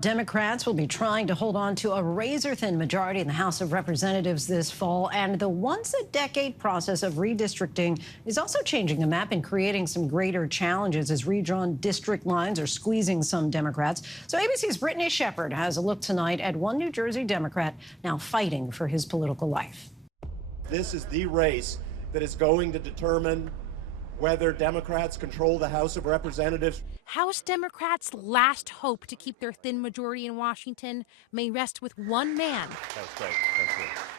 Democrats will be trying to hold on to a razor-thin majority in the House of Representatives this fall, and the once-a-decade process of redistricting is also changing the map and creating some greater challenges as redrawn district lines are squeezing some Democrats. So ABC's Brittany Shepherd has a look tonight at one New Jersey Democrat now fighting for his political life. This is the race that is going to determine whether Democrats control the House of Representatives. House Democrats' last hope to keep their thin majority in Washington may rest with one man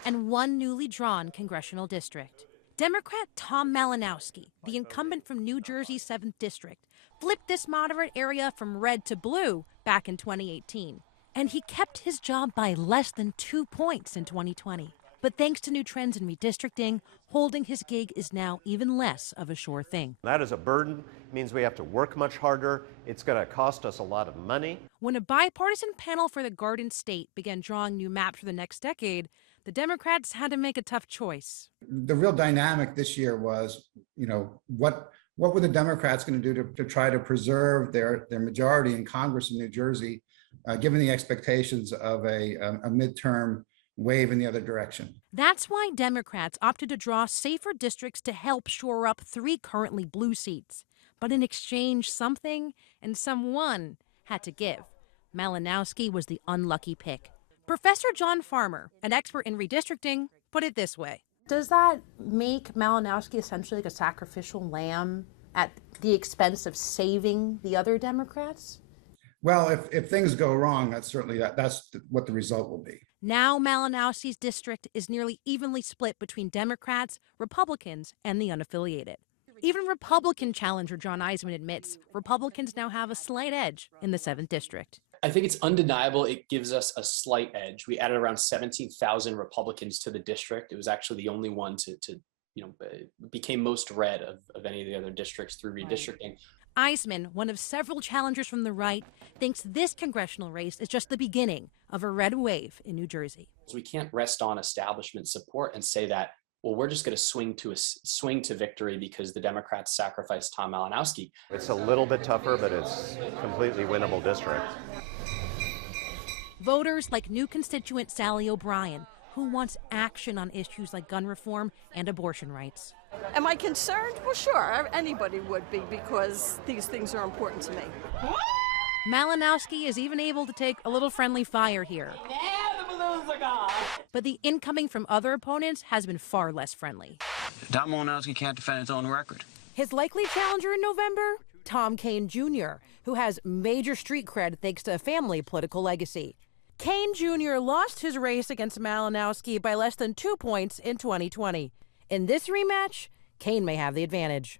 and one newly drawn congressional district. Democrat Tom Malinowski, the incumbent from New Jersey's 7th District, flipped this moderate area from red to blue back in 2018. And he kept his job by less than 2 points in 2020. But thanks to new trends in redistricting, holding his gig is now even less of a sure thing. That is a burden. It means we have to work much harder. It's going to cost us a lot of money. When a bipartisan panel for the Garden State began drawing new maps for the next decade, the Democrats had to make a tough choice. The real dynamic this year was, what were the Democrats going to do to try to preserve their majority in Congress in New Jersey, given the expectations of a midterm wave in the other direction. That's why Democrats opted to draw safer districts to help shore up 3 currently blue seats. But in exchange, something and someone had to give. Malinowski was the unlucky pick. Professor John Farmer, an expert in redistricting, put it this way. Does that make Malinowski essentially like a sacrificial lamb at the expense of saving the other Democrats? Well, if things go wrong, that's what the result will be. Now Malinowski's district is nearly evenly split between Democrats, Republicans, and the unaffiliated. Even Republican challenger John Eisman admits Republicans now have a slight edge in the 7th District. I think it's undeniable it gives us a slight edge. We added around 17,000 Republicans to the district. It was actually the only one to became most red of any of the other districts through redistricting. Eisman, one of several challengers from the right, thinks this congressional race is just the beginning of a red wave in New Jersey. We can't rest on establishment support and say that, well, we're just going to swing to victory because the Democrats sacrificed Tom Malinowski. It's a little bit tougher, but it's a completely winnable district. Voters like new constituent Sally O'Brien, who wants action on issues like gun reform and abortion rights. Am I concerned? Well, sure, anybody would be, because these things are important to me. Malinowski is even able to take a little friendly fire here. But the incoming from other opponents has been far less friendly. Tom Malinowski can't defend his own record. His likely challenger in November? Tom Kane Jr., who has major street cred thanks to a family political legacy. Kane Jr. lost his race against Malinowski by less than 2 points in 2020. In this rematch, Kane may have the advantage.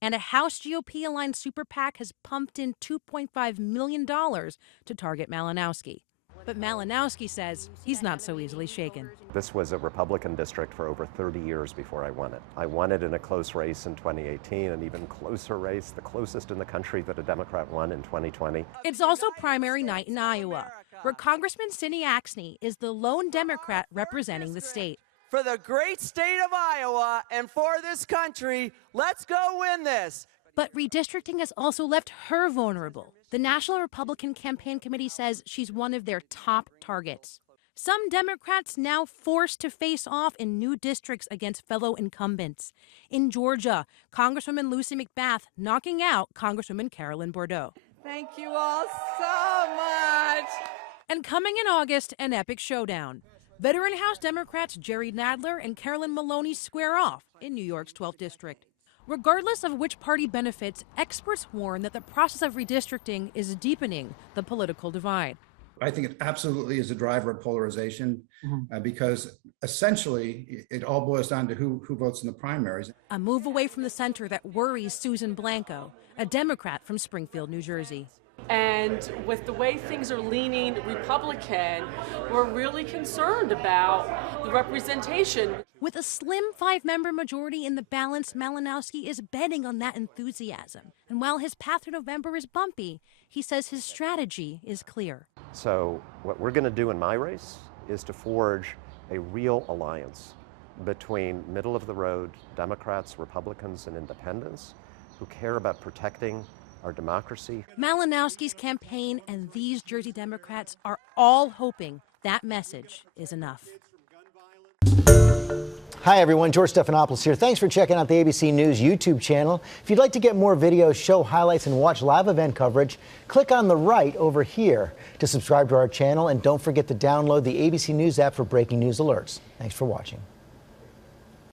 And a House GOP-aligned super PAC has pumped in $2.5 million to target Malinowski. But Malinowski says he's not so easily shaken. This was a Republican district for over 30 years before I won it. I won it in a close race in 2018, an even closer race, the closest in the country that a Democrat won in 2020. It's also primary night in Iowa, where Congressman Cindy Axne is the lone Democrat representing the state. For the great state of Iowa and for this country, let's go win this. But redistricting has also left her vulnerable. The National Republican Campaign Committee says she's one of their top targets. Some Democrats now forced to face off in new districts against fellow incumbents. In Georgia, Congresswoman Lucy McBath knocking out Congresswoman Carolyn Bourdeaux. Thank you all so much. And coming in August, an epic showdown. Veteran House Democrats Jerry Nadler and Carolyn Maloney square off in New York's 12th District. Regardless of which party benefits, experts warn that the process of redistricting is deepening the political divide. I think it absolutely is a driver of polarization because essentially it all boils down to who votes in the primaries. A move away from the center that worries Susan Blanco, a Democrat from Springfield, New Jersey. And with the way things are leaning Republican, we're really concerned about the representation. With a slim 5-member majority in the balance, Malinowski is betting on that enthusiasm. And while his path to November is bumpy, he says his strategy is clear. So what we're going to do in my race is to forge a real alliance between middle-of-the-road Democrats, Republicans, and independents who care about protecting our democracy. Malinowski's campaign and these Jersey Democrats are all hoping that message is enough. Hi, everyone. George Stephanopoulos here. Thanks for checking out the ABC News YouTube channel. If you'd like to get more videos, show highlights, and watch live event coverage, click on the right over here to subscribe to our channel. And don't forget to download the ABC News app for breaking news alerts. Thanks for watching.